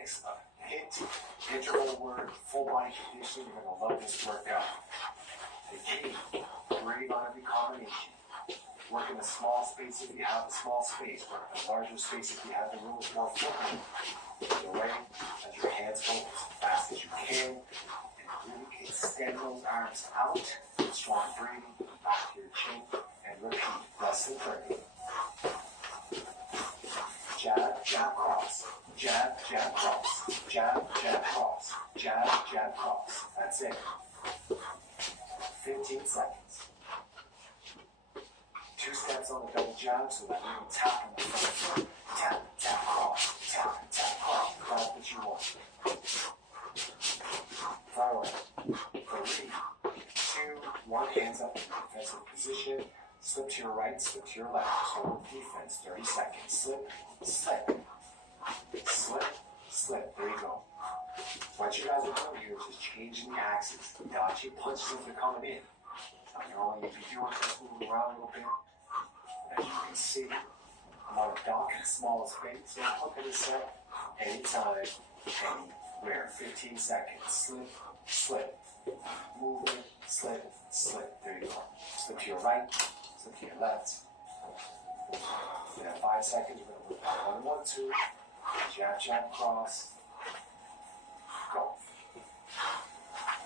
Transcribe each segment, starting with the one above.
mix of HIIT, interval work, full body conditioning. You're going to love this workout. The key, breathe on every combination. Work in a small space if you have a small space. Work in a larger space if you have the room with more footprint. You're ready as your hands go as fast as you can. And really extend those arms out. Strong breathing, back to your chin. And repeat, less than 30. Jab, jab, cross. Jab, jab, cross. Jab, jab, cross. Jab, jab, cross. That's it. 15 seconds. 2 steps on the double jab so that you can tap on the front foot. Tap, tap, cross. Tap, tap, cross. That's what you want. Forward. 3, 2, 1. Hands up in defensive position. Slip to your right, slip to your left. Hold defense. 30 seconds. Slip, slip. Slip, slip. There you go. What you guys are doing here is just changing the axis. Dodging punches as they're coming in. Now you're only going to be doing this, moving around a little bit. As you can see, I'm on a dock in a small space. So look at this set anytime, anywhere. 15 seconds. Slip, slip. Movement, slip, slip. There you go. Slip to your right, slip to your left. You have 5 seconds. We're going to work 1, 1, 2. Jab, jab, cross. Go.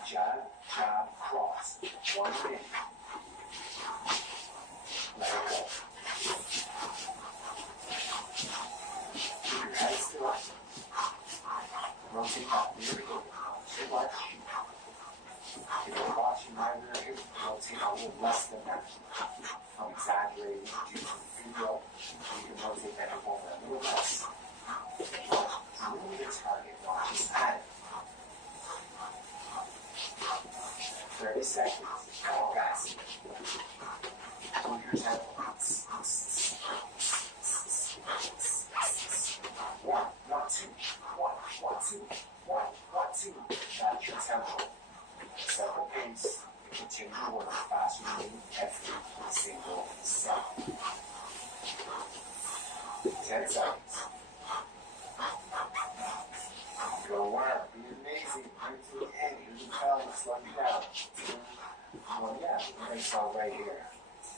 Jab, jab, cross. 1 minute. Let it go. Keep your head still. Rotate that rear hip. Too much. If you're watching my rear hip, rotate a little less than that. I'm exaggerating due to the video. You can rotate that hip over a little less. Move the target, not just add it. 30 seconds. Come on, guys. Move your tempo. 1, 1, 2. 1, 1, 2. 1, 1, 2. That's your tempo. Simple pace. Continue to work faster than every single set. 10 seconds. Go wild. Be amazing. Bring to the end. Here's the pelvis. Slow you down. 2, 1. Yeah, the next all right here.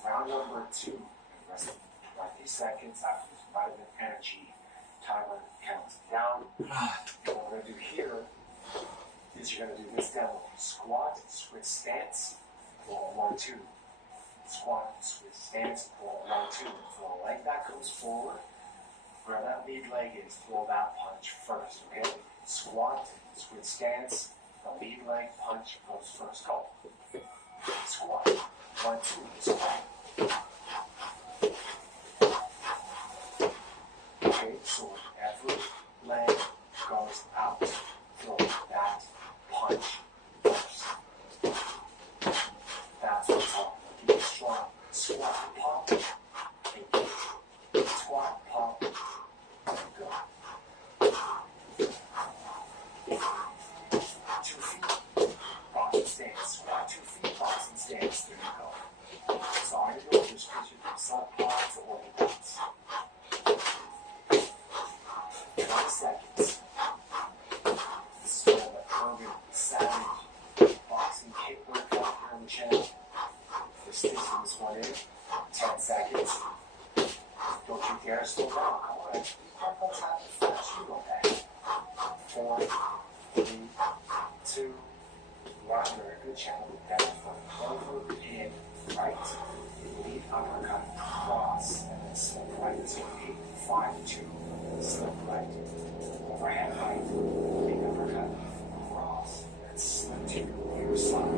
Round number 2. Rest 20 seconds after this vitamin energy timer counts down. What we're going to do here is you're going to do this demo. Squat, switch stance, pull 1, 2. Squat, switch stance, pull 1, 2. So the leg that comes forward, where that lead leg is, throw that punch first, okay? Squat, switch stance, the lead leg punch goes first. Go. Squat, 1, 2, squat. Okay, so every leg goes out. Throw that punch first. That's what's up. Keep it strong. Squat, pop, and squat, pop, and go. 2 feet, boxing stance. Squat 2 feet, boxing stance. There you go. So all you're doing is switching from subpod to orthodox. 20 seconds. This is all the Urban Savage boxing kick workout here on the channel. We're sticking this one in. 10 seconds. Don't you dare slow down. Come on. Purple's happy fast. You know that. 4, 3, 2, 1. Very good channel. Down from over and right. Lead uppercut. Cross. And then slip right. So 8, 5, 2. Slip right. Overhand right. Lead uppercut. Cross. And slip to your side.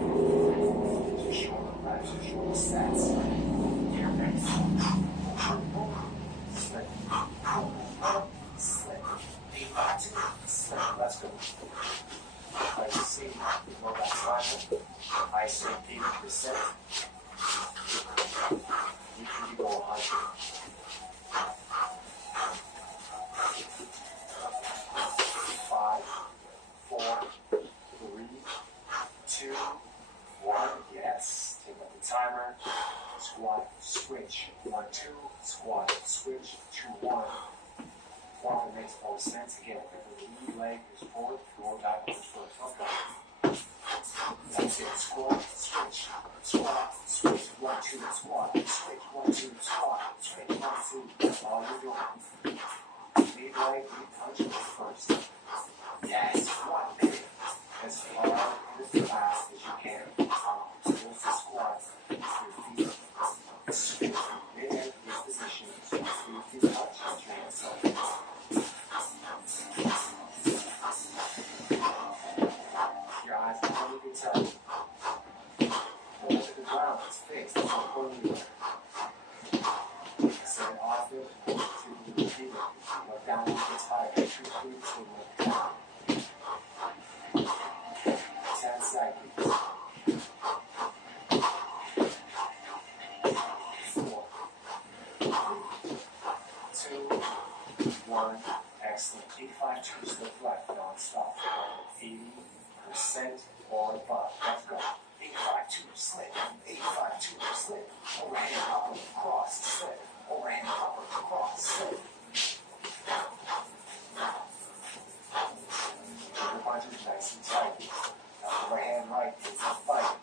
Your shoulder right. Your shoulder sets. Your next. Slip. Slip. 8, 5, 2. Slip. Let's go. Like you see, roll that time. I say 80%. You can go 100. 5, 4, 3, 2, 1. Yes. Take up the timer. Squat, switch. 1, 2. Squat, switch. 2, 1. Walk makes more sense again. Lead leg is forward, roll backwards first. Okay. That's it. Squat, switch, squat, switch, 1, 2, squat, switch, 1, 2, squat, switch, 1, 2. That's all you're doing. Lead leg, lead punch first. Yes, 1 minute. As hard and as fast as you can. Towards the squat, your feet spin in every position. So your feet touch and your hands up. Your eyes don't even tell you. Look at the ground, it's fixed, it's not going anywhere. Say it often to repeat it. Look down with your tire, 2 feet to look down. 10 seconds. 4, 3, 2, 1. Excellent. 85 twos to the left, non-stop. 80% or above. Let's go. 85 twos, slip. 85 twos, slip. Overhand, upper, cross, slip. Overhand, upper, cross, slip. The punch is nice and tight. Overhand right is a fight.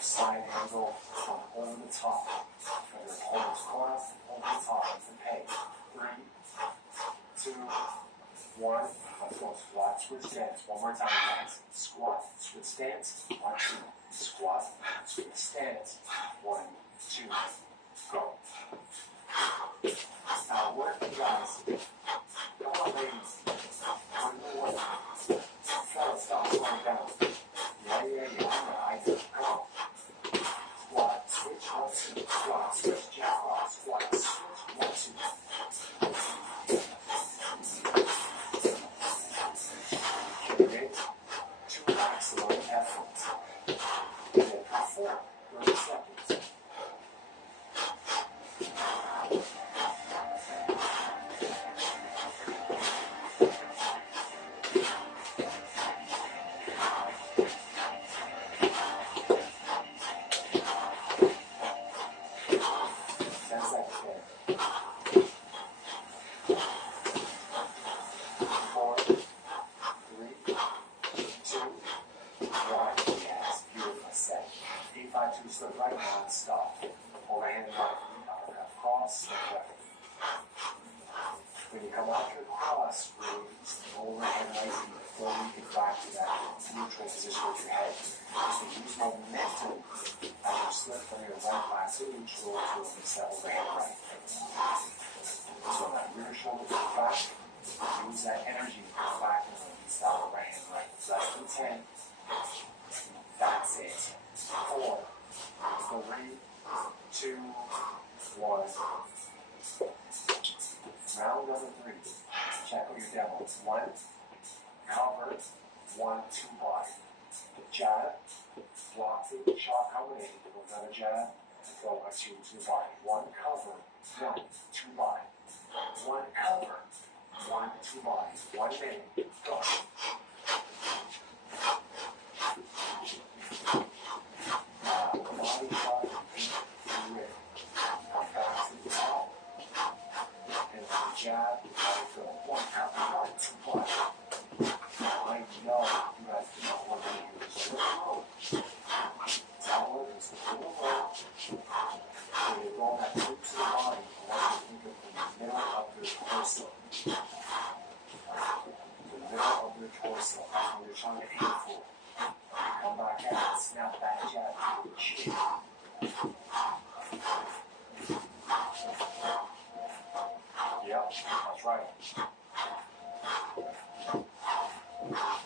Side angle from over the top. Whether it's opponent's cross, over the top, it's a peg. 3, 2, 1. Let's go. Squat, switch stance. One more time, guys. Squat, switch stance. 1, 2. Squat, switch stance. 1, 2. Go. Now work, guys. Come on, ladies. 1 more. Fellas, stop slowing down. Yeah. I know. Come on. Squat, switch, 1, 2. Squat, switch, jab cross. Squat, switch, 1, 2. Okay. 2 maximum efforts. And then perform 30 seconds. Right hand stop. Overhand right. Uppercut cross. Left. When you come out to the cross, release the overhand right knee before you get back to that neutral position with your head. So use momentum as you slip from your right leg to neutral to release that overhand right. So that rear shoulder goes back. Use that energy to go back and release that overhand right. Less than 10. That's it. 4, 3, 2, 1. Round number 3. Check out your demo. 1, cover, 1, 2 body. Jab, block the shot combination. Another jab, go 1, 2, 2 body. 1 cover, 1, 2 body. 1 cover, 1, 2 body. 1 minute. Go. Body shot, rip. Come back to the top. And the jab, go. 1 cover, 1, 2 body. I know you guys do not want to hear this. Tower is the little rope. So you roll that hook to the body. I want you to think of the middle of your torso. The middle of your torso. That's what you're trying to aim for. Come back out and snap that jab to your chin. Yep, that's right.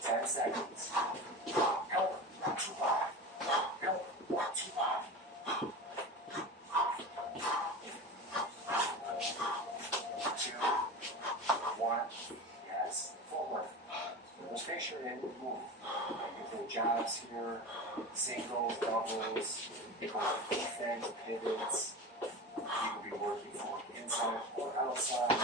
10 seconds. Cover, 1, 2, 5. Cover, 1, 2, 5. 2, 1. Yes, forward. Just make sure you move. You can throw jabs here, singles, doubles, defense, pivots. You can be working for inside or outside.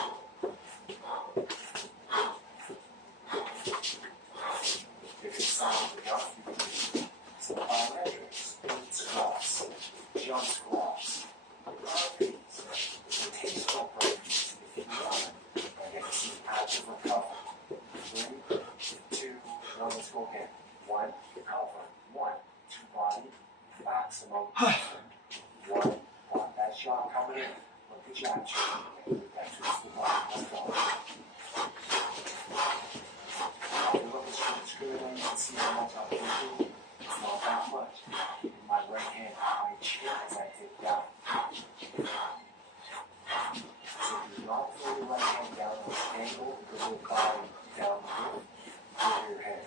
If it's sound enough, you can do some isometrics, squats, jump squats, burpees, rotational burpees if you want. Again, your body down here with your head.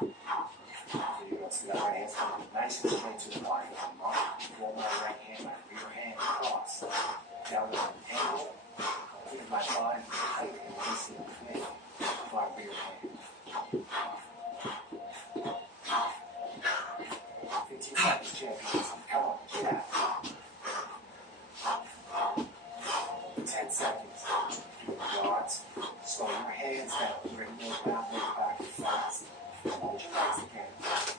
There you go. So that right hand's coming nice and straight to the body. Roll my right hand, my rear hand across. Down to an angle. Keep my body tight and nice and clean. My rear hand. 15 seconds, champions. Come on, get out. 10 seconds. Dots. Slow your hands down. Bring those down, move back fast. Hold your legs again.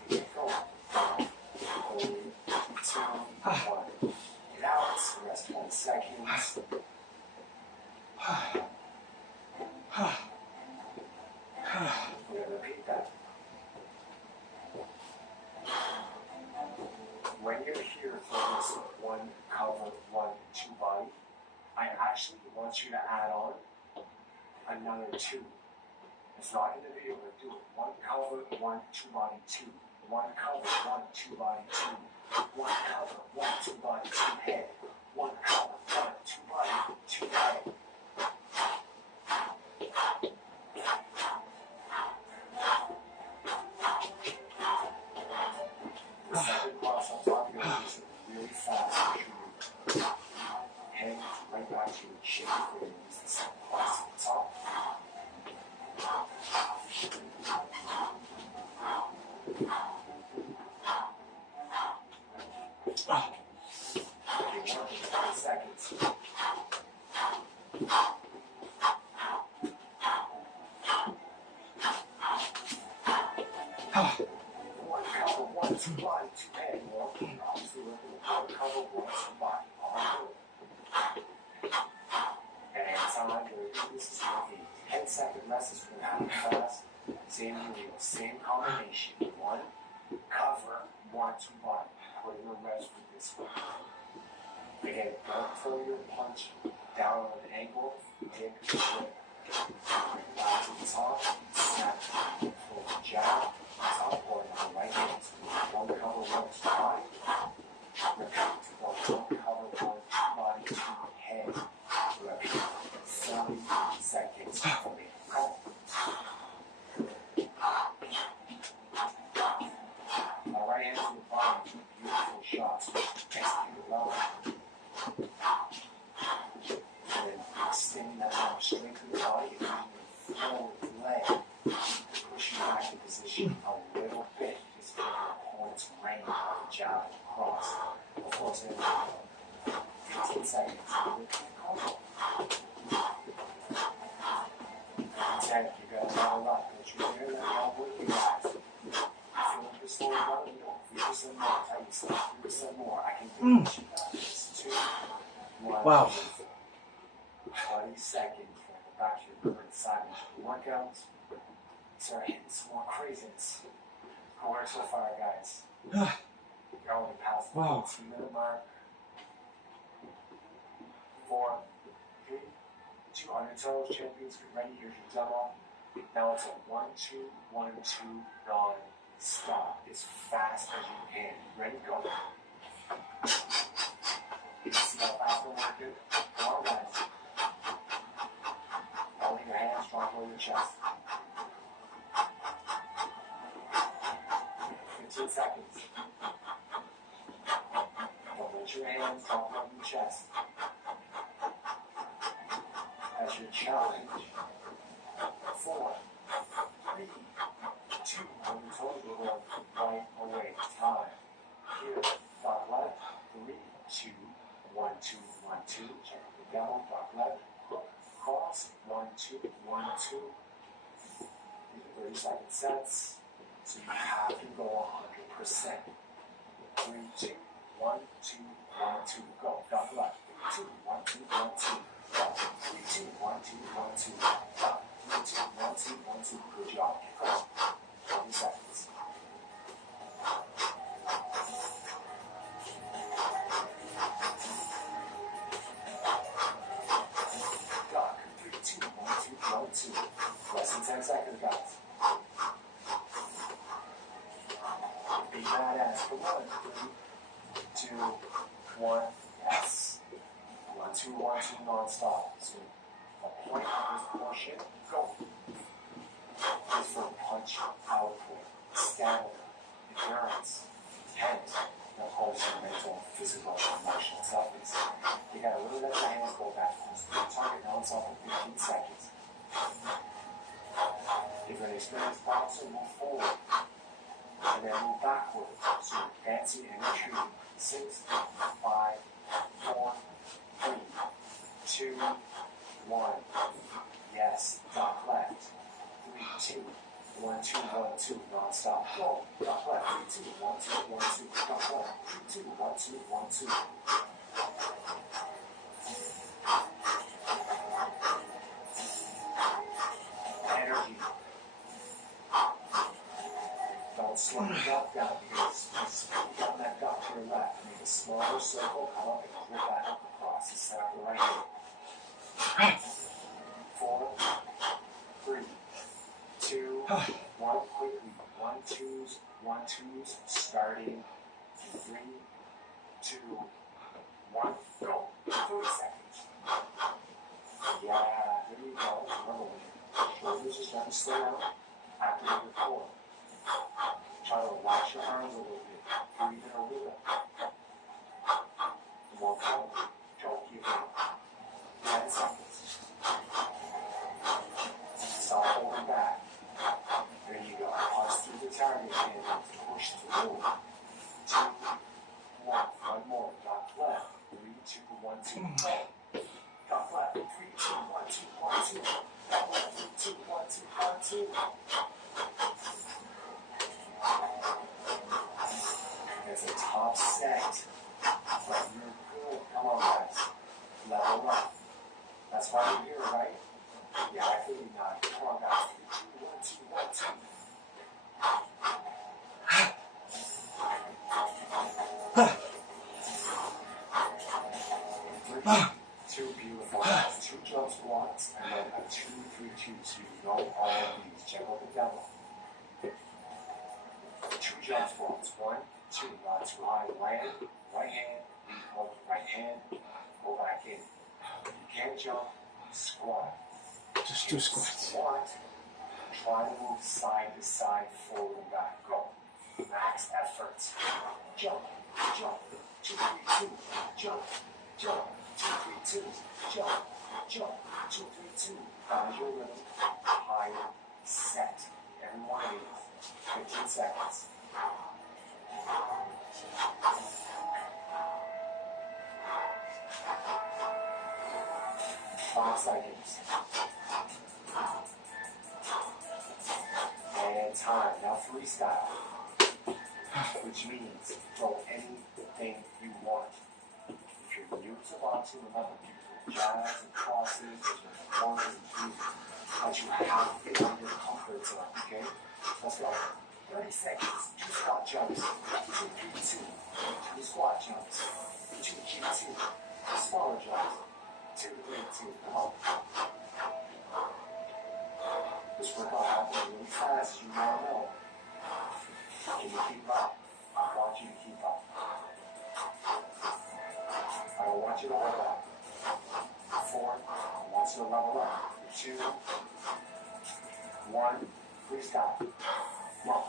Get going. 3, 2, 1. Get out. Rest 1 second. We're going to repeat that. When you're here for this 1 cover, 1, 2 body, I actually want you to add on another 2. It's not in the video, but do it. 1 cover, 1, 2 body, 2. 1 cover, 1, 2 body, 2. 1 cover, 1, 2 body, 2 head. 1 cover, 1, 2 body, 2 head. The second cross I'm talking about is really fast. Head right back to your chin for you. Use the second cross at the top. Okay, 1 seconds. One cover, 1, 2 body, 2 head. Well, obviously, we're going to 1 cover, 1, 2 body. All good. And time, this is going to be 10-second rest. Is going to happen fast. Same rule, same combination. 1 cover, 1, 2 body. We're going to rest with this one. Again, don't throw your punch down on an angle. Hip, flip. Back to the top. Snap. Throw the jab. Top or on the right hand. 1 cover, 1, 2 body. Repeat. 1 cover, 1, 2 body, 2 head. Repeat. 30 seconds for me. Come on. My right hand to the body. Beautiful shots. Execute it well. And then extending that arm straight through the body and using your forward leg. Push you back to position a little bit. Just get your opponent's range of the jab across. Of course, in 15 seconds. 10, you got a lot of luck. But you're there, let elbow you guys. You feel like you're slowing down, you know, 3% more. Tell yourself 3% more. I can do it. You got this. 2, 1. Wow. 20 seconds. Go back to your current side workouts. Start hitting some more craziness. How work so far, guys? You're only past the 15-minute mark. 4, 3, 2 on your toes, champions. Get ready. Here's your demo. Now it's a 1, 2, 1, 2, non-stop. As fast as you can. Ready, go. See how fast we're working? Come on, guys. Hold your hands, drop over your chest. 15 seconds. Don't let your hands drop over your chest. That's your challenge. 4, 3, 2, on your toes, we're going right away. Time. Here, dot left. 3, 2, 1, 2, 1, 2. Check it down, dot left. Cross. 1, 2, 1, 2. These are 30-second sets. So you have to go 100%. 3, 2, 1, 2, 1, 2. Go. Dot left. 2, 1, 2, 1, 2. 3, 2, 1, 2, 1, 2. 3, 2, 1, 2, 1, 2. Good job. Keep going. 20 seconds. Duck. 3, 2, 1, 2, 1, 2. Less than 10 seconds, guys. Be badass. For 1, 3, 2, 1. Yes. 1, 2, 1, 2 non-stop. So the point of this portion, go, is for punch output, stamina, endurance, intent, and of course your mental, physical, emotional toughness. You gotta really let your hands go backwards. Target non-stop for 15 seconds. If you're an experienced boxer, move forward. And then move backwards. So you're advancing and retreating. 6, 5, 4, 3, 2, 1. Yes, duck left. 3, 2, 1, 2, 1, 2, non-stop. Go. Duck left. 3, 2, 1, 2, 1, 2. Duck left. 3, 2, 1, 2, 1, 2. Energy. Don't slow the duck down because just put on that duck to your left. Make a smaller circle, come up and grip that hook across the center of the right hand. 4, 3, 2, 1, quickly. 1, 2s, 1, 2s, starting. 3, 2, 1, go. 30 seconds. Yeah, there you go. Remember, when your shoulders are starting to slow down, activate your core. Try to relax your arms a little bit. Breathe in a rhythm. More power. Don't give up. 10 seconds. Stop holding back. There you go. Pause through the target and push through. 2, 1. One more. Duck left. 3, 2, 1, 2. Go. Duck left. 3, 2, 1, 2, 1, 2. Duck left. 3, 2, 1, 2, 1, 2. It's a tough set, but you're good. Come on, guys. Level up. That's why you're here, right? Yeah, I feel you now. Come on, guys. 3, 2, 1, 2, 1, 2. 2 beautiful guys. 2 jump squats, and then a 2, 3, 2. So you know all of these. Check out the demo. 2 jump squats. 1, 2, not too high. Land, right hand, hold right hand, go back in. You can't jump, squat. Just 2 squats. Squat, try to move side to side, forward and back. Go. Max effort. Jump, jump, 2, 3, 2, jump, jump, 2, 3, 2, jump, jump, 2, 3, 2. That is your rhythm. Higher set. Every one of these. 15 seconds. 5 seconds. And time. Now freestyle. Which means throw anything you want. If you're new to boxing, remember you do jabs and crosses, there's ones and twos, but you have to get on your comfort zone, okay? Let's go. 30 seconds. 2 squat jumps. 2, 3, 2. 2 squat jumps. 2, 2, 2. Smaller jumps. 2, 3, 2. Come on. This workout happens really fast, as you now know. Can you keep up? I want you to keep up. I don't want you to hold up. 4. I want you to level up. 2, 1. Freestyle. Come on.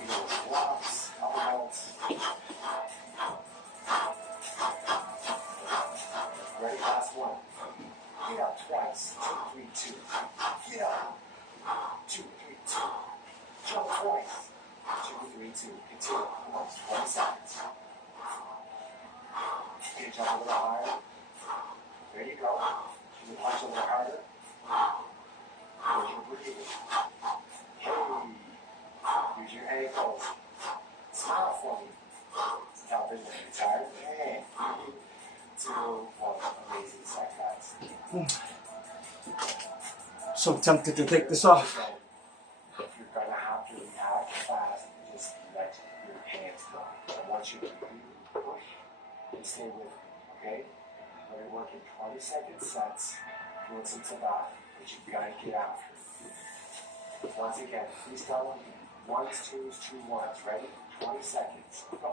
You go blocks, up belts. Ready? Last one. Get up twice. 2, 3, 2. Get up. 2, 3, 2. Jump twice. 2, 3, 2. Continue. Come on. 20 seconds. Can you jump a little higher? There you go. Can you punch a little harder? Where's your breathing? Hey. Use your ankles. Smile for me. Stop it when you're tired. Hey. 2, 1. Amazing set, guys. So tempted to take this off. If you're going to have to react fast, just let your hands go. I want you to push and stay with me, okay? We're working 20-second sets, doing some tabata, but you've got to get after it. Once again, freestyle on me. 1s, 2s, 2, 1s. Ready? 20 seconds. Go.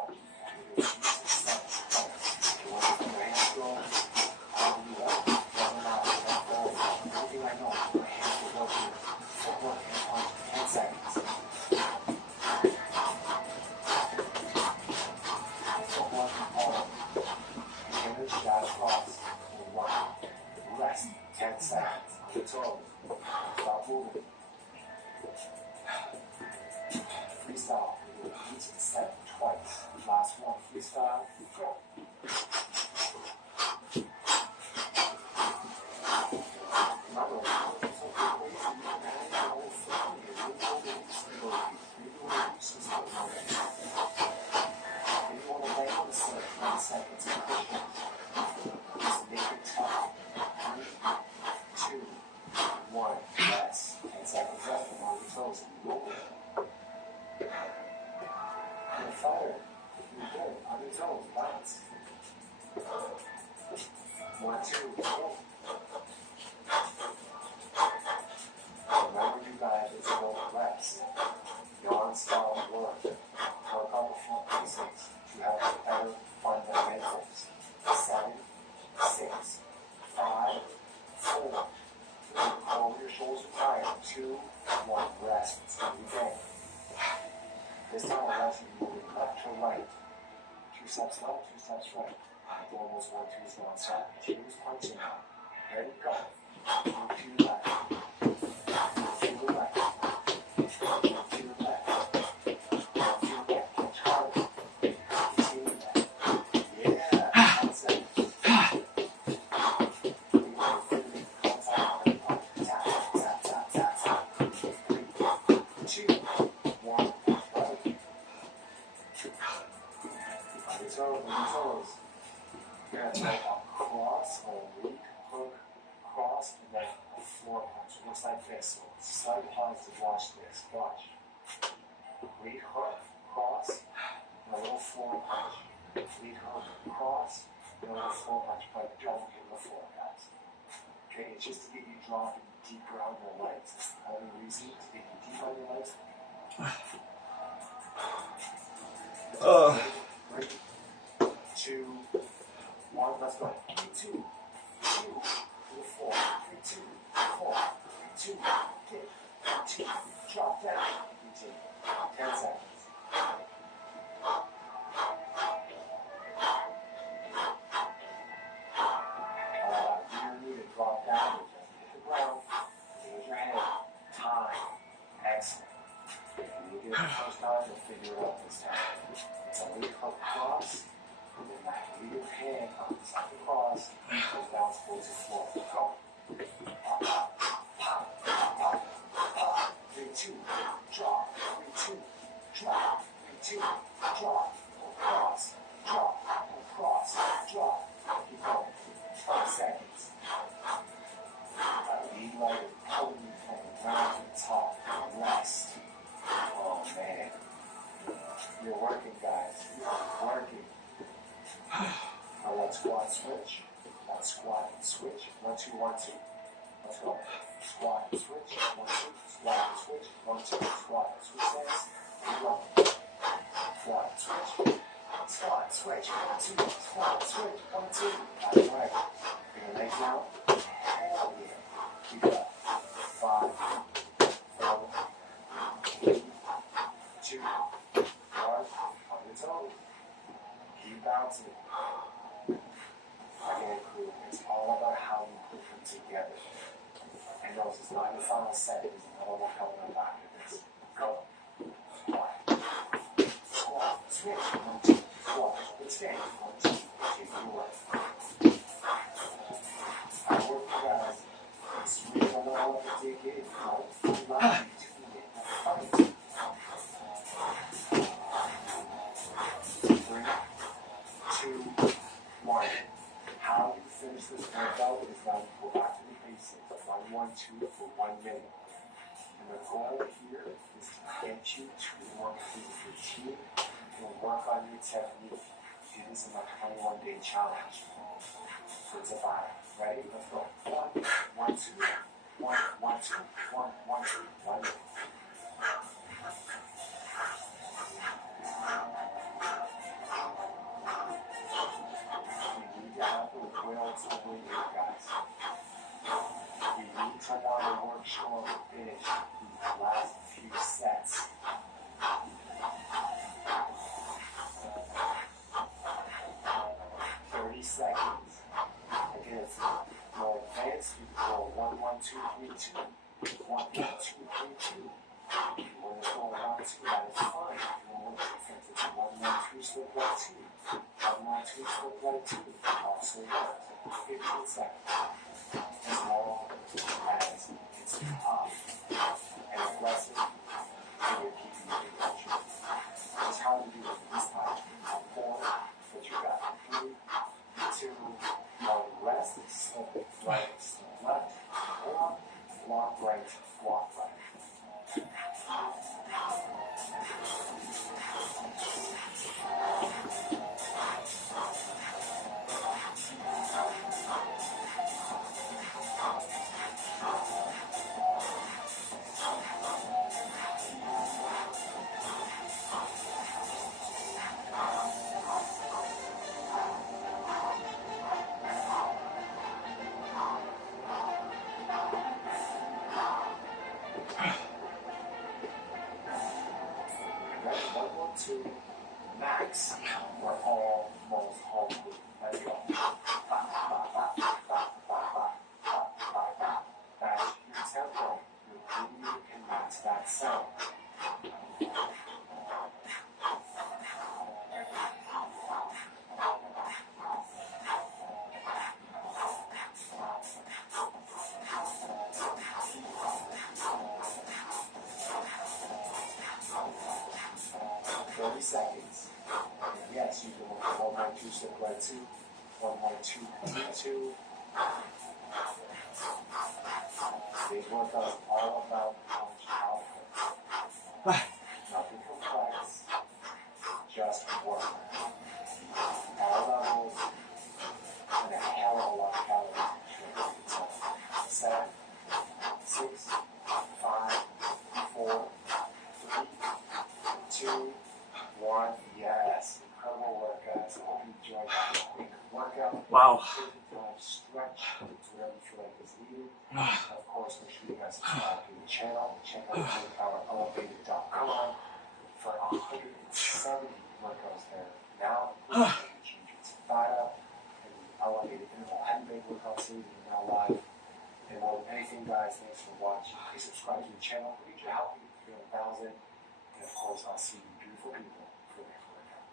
your toes, balance. 1, 2, go. Remember, you guys, it's about reps. Non-stop work. Work on the front basics to have better fundamentals. 7, 6, 5, 4, 3. Hold your shoulders tight. 2, 1. Rest. Let's do it again. This time we're actually moving left to right. 2 steps left, 2 steps right. Doing those 1, 2s non-stop. Continuous punching out. Ready? Go. Move to the left. Move to the left. Move to the left. Move to the left. Catch hard. Continue that. Yeah. That's it. Comes out. Tap, tap, tap, tap, tap. 3, 2, 1. Right. On your toes, on your toes. You're going to take a cross, a lead, hook, cross, and then a floor punch. It looks like this. So slight pause to watch this. Watch. Lead, hook, cross, and a little floor punch. Lead, hook, cross, and a little floor punch. But don't hit the floor, guys. Okay, it's just to get you dropping deeper on your legs. That's the only reason, to get you deep on your legs. 3, 2, 1, let's go. 3, 2, 2, 4, 3, 2, 4, 3, 2, kick, 2, drop down, 3, 2, 10 seconds. You need to drop down, hit the ground, use your head, time, excellent. When you get it the first time, you'll figure it out this time. It's a lead hook cross. And then that lead hand comes up across, goes down towards the floor. Go. Pop, pop, pop, pop, pop. 3, 2, drop. 3, 2, drop. 3, 2, drop. Cross, drop, cross, drop. Keep going. 5 seconds. Lead leg is pulling you from the ground to the top. Rest. Oh man. You're working, guys. You're working. Now let's squat switch. Let's squat and switch. 1, 2, 1, 2. Let's go. Squat and switch. 1, 2. Squat and switch. 1, 2. Squat and switch hands. Here we go. Squat and switch. Squat and switch. 1, 2. Squat and switch. 1, 2. That's right. Bring your legs out. Hell yeah. Keep it up. 5, 4, 3, 2, 1. On your toes. Keep bouncing. Again, crew, it's all about how you put them together. And notice it's not your final set, there's another one coming on back of this. Go. Squat. Squat. Switch. 1, 2. Squat. Good stand. 1, 2. Keep your work. I work for guys. It's really a little bit dig in. You love me to get the fight. 3, 2, 1. How you finish this workout is now you go back to the basics. 1, 1, 2 for 1 minute. And the goal here is to get you to work through the routine and work on your technique. Do this in my 21-day challenge. So it's a 5. Ready? Let's go. 1, 1, 2, 1, 1, 2, 1, 1, 2, 1 minute. Over here, guys. We need to want to work short to finish these last few sets. 30 seconds. Again, it's more advanced. You can go 1, 1, 2, 3, 2. 1, 2, 3, 2. If you want to go 1, 2, that is fine. If you want to defense, it's 1, 1, 2, slip right 2. 1, 1, 2, slip right 2. Also works. 15 seconds. As long as it's tough and aggressive, so you're keeping your control. Just how to do it this time. 4, but you got 3, 2, 1, rest, slip right, slip left, or block right, block right. So you can work 1-1-2, step right 2, 1-1-2, 2. These workouts are all about punch output. Nothing complex, just work. All levels, and a hell of a lot of calories. So, 7, 6, 5, 4, 3, 2, 1. Yes, incredible work, guys. I hope you enjoyed that quick workout. Wow. Take your time, stretch to whatever you feel like is needed. Of course, make sure you guys subscribe to the channel. Check out NateBowerFitness.com for 170 workouts there now. Jiu-Jitsu Thigh and the elevated interval heavyweight workout series is now live. And more than anything, guys, thanks for watching. Please subscribe to the channel. We need your help. We need 300,000. And of course, I'll see you beautiful people for the next workout.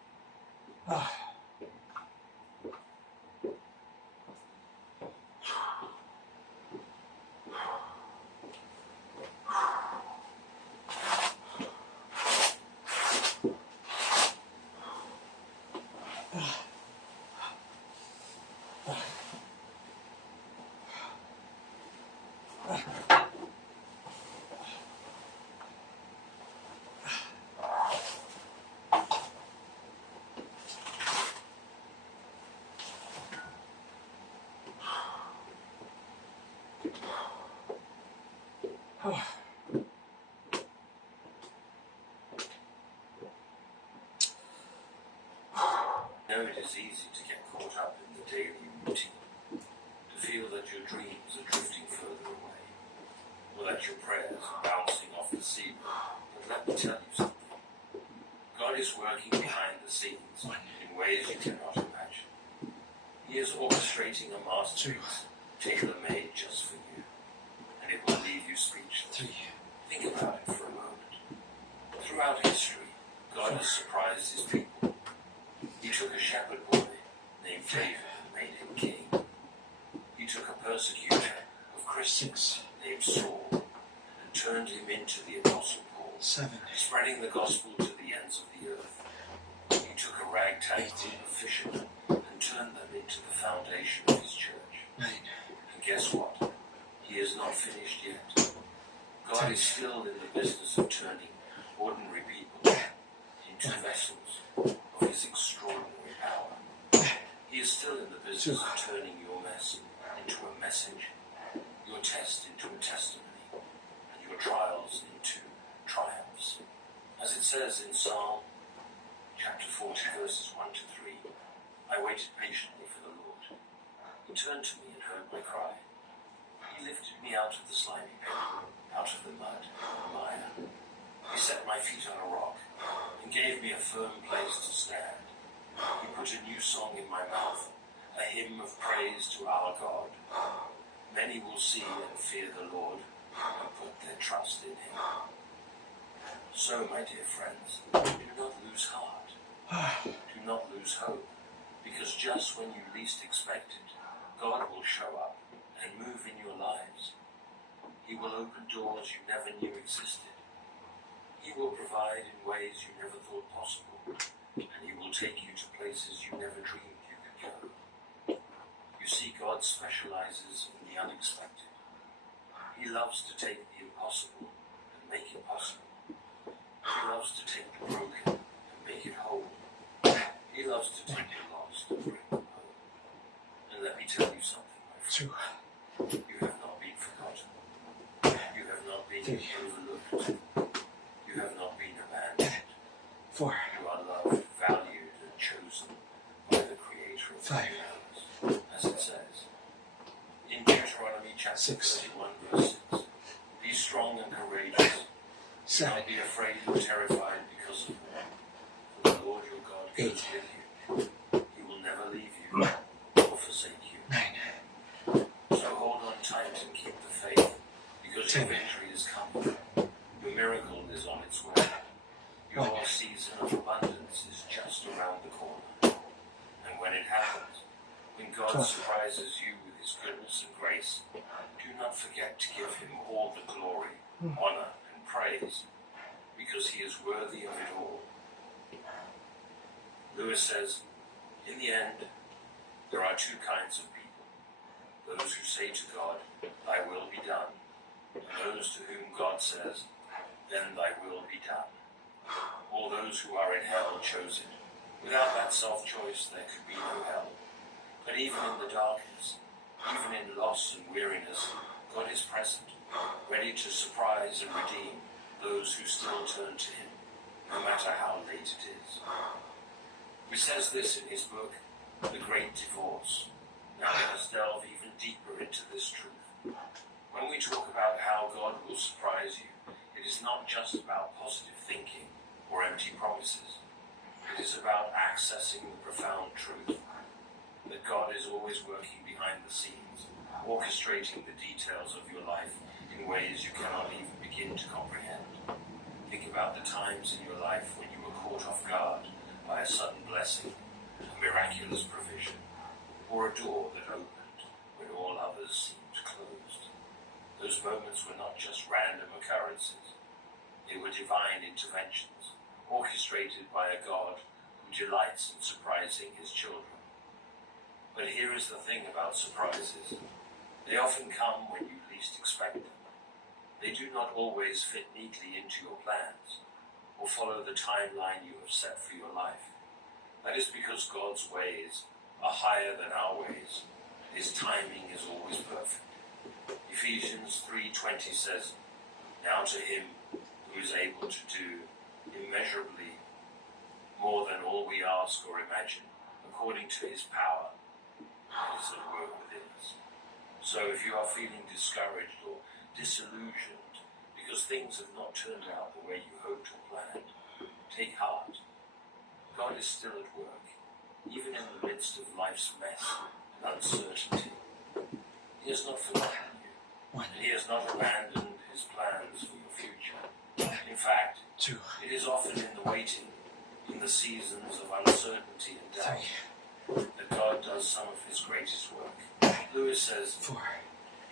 I know it is easy to get caught up in the daily routine, to feel that your dreams are drifting further away, or that your prayers are bouncing off the ceiling. But let me tell you something. God is working behind the scenes in ways you cannot imagine. He is orchestrating a masterpiece tailor-made just for you, and it will leave you speechless. Think about it for a moment. Throughout history, God has surprised his people. He took a shepherd boy named David and made him king. He took a persecutor of Christians named Saul and turned him into the Apostle Paul, spreading the gospel to the ends of the earth. He took a ragtag group of fishermen and turned them into the foundation of his church. And guess what? He is not finished yet. God is still in the business of turning ordinary people into vessels of his extraordinary power. He is still in the business of turning your mess into a message, your test into a testimony, and your trials into triumphs. As it says in Psalm chapter 40, verses 1 to 3, I waited patiently for the Lord. He turned to me and heard my cry. He lifted me out of the slimy pit, out of the mud and mire. He set my feet on a rock and gave me a firm place to stand. He put a new song in my mouth, a hymn of praise to our God. Many will see and fear the Lord and put their trust in him. So, my dear friends, do not lose heart. Do not lose hope, because just when you least expect it, God will show up and move in your lives. He will open doors you never knew existed. He will provide in ways you never thought possible, and he will take you to places you never dreamed you could go. You see, God specializes in the unexpected. He loves to take the impossible and make it possible. He loves to take the broken and make it whole. He loves to take the lost and bring them home. And let me tell you something, my friend. You have not been forgotten. You have not been overlooked. You have not been abandoned. You are loved, valued, and chosen by the Creator of the universe, as it says. In Deuteronomy chapter 31, verse 6, be strong and courageous. Do not be afraid or terrified because of them. For the Lord your God goes with you. He will never leave you or forsake you. So hold on tight and keep the faith, because your victory is coming. Your miracle is on its way. Your season of abundance is just around the corner. And when it happens, when God surprises you with his goodness and grace, do not forget to give him all the glory, honor, and praise, because he is worthy of it all. Lewis says, in the end, there are two kinds of people. Those who say to God, thy will be done, and those to whom God says, then thy will be done. All those who are in hell chose it. Without that self-choice, there could be no hell. But even in the darkness, even in loss and weariness, God is present, ready to surprise and redeem those who still turn to him, no matter how late it is. He says this in his book, The Great Divorce. Now let us delve even deeper into this truth. When we talk about how God will surprise you, it is not just about positive thinking or empty promises. It is about accessing the profound truth that God is always working behind the scenes, orchestrating the details of your life in ways you cannot even begin to comprehend. Think about the times in your life when you were caught off guard by a sudden blessing, a miraculous provision, or a door that opened when all others seemed closed. Those moments were not just random occurrences. They were divine interventions, orchestrated by a God who delights in surprising his children. But here is the thing about surprises. They often come when you least expect them. They do not always fit neatly into your plans, or follow the timeline you have set for your life. That is because God's ways are higher than our ways. His timing is always perfect. Ephesians 3:20 says, now to him who is able to do immeasurably more than all we ask or imagine, according to his power that is at work within us. So if you are feeling discouraged or disillusioned because things have not turned out the way you hoped or planned, take heart. God is still at work, even in the midst of life's mess and uncertainty. He has not forgotten you, and he has not abandoned his plans for your future. In fact, it is often in the waiting, in the seasons of uncertainty and doubt, that God does some of his greatest work. Lewis says,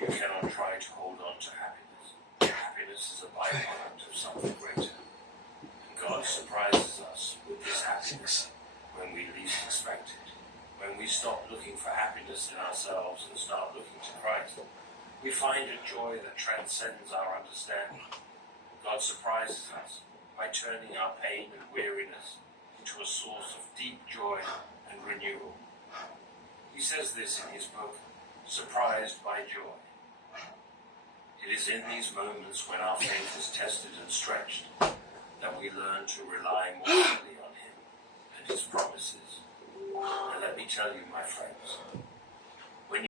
you cannot try to hold on to happiness. Happiness is a byproduct of something greater. And God surprises us with this happiness when we least expect it. When we stop looking for happiness in ourselves and start looking to Christ, we find a joy that transcends our understanding. God surprises us by turning our pain and weariness into a source of deep joy and renewal. He says this in his book, Surprised by Joy. It is in these moments when our faith is tested and stretched that we learn to rely more fully on him and his promises. And let me tell you, my friends,